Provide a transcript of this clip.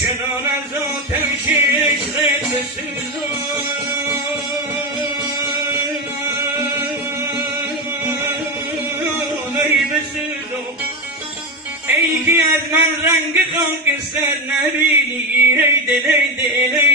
چنان از آتش عشقت بسوزم ای بسوزم ای که از من رنگ خاکستر نبینی ای دل ای دل ای